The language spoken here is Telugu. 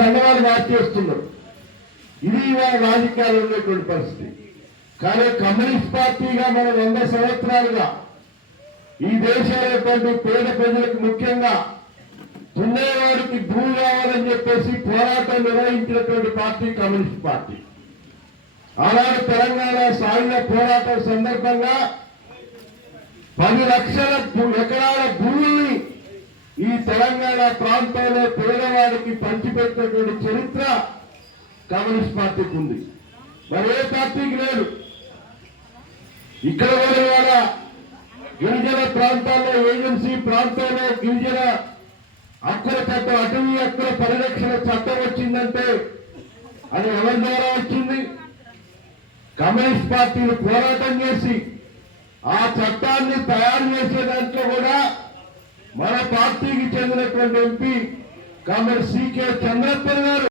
కండవాలు మార్చేస్తున్నారు ఇది ఇవాళ రాజకీయాల్లో ఉన్నటువంటి పరిస్థితి. కానీ కమ్యూనిస్ట్ పార్టీగా మనం వంద సంవత్సరాలుగా ఈ దేశంలో పేద ప్రజలకు ముఖ్యంగా దున్నేవాడికి భూమి కావాలని చెప్పేసి పోరాటం నిర్వహించినటువంటి పార్టీ కమ్యూనిస్ట్ పార్టీ. ఆనాడు తెలంగాణ సాయుధ పోరాటం సందర్భంగా పది లక్షల తెలంగాణ ప్రాంతంలో పేదవాడికి పంచిపెట్టినటువంటి చరిత్ర కమ్యూనిస్ట్ పార్టీకి ఉంది. మరి ఏ పార్టీకి లేదు? ఇక్కడ కూడా ఇవాళ గిరిజన ప్రాంతాల్లో ఏజెన్సీ ప్రాంతంలో గిరిజన హక్కుల చట్టం అటవీ హక్కుల పరిరక్షణ చట్టం వచ్చిందంటే అది ఎవరి ద్వారా వచ్చింది? కమ్యూనిస్ట్ పార్టీలు పోరాటం చేసి ఆ చట్టాన్ని తయారు చేసే దాంట్లో కూడా మన పార్టీకి చెందినటువంటి ఎంపీ కామర్ సికే చంద్రప్ప గారు.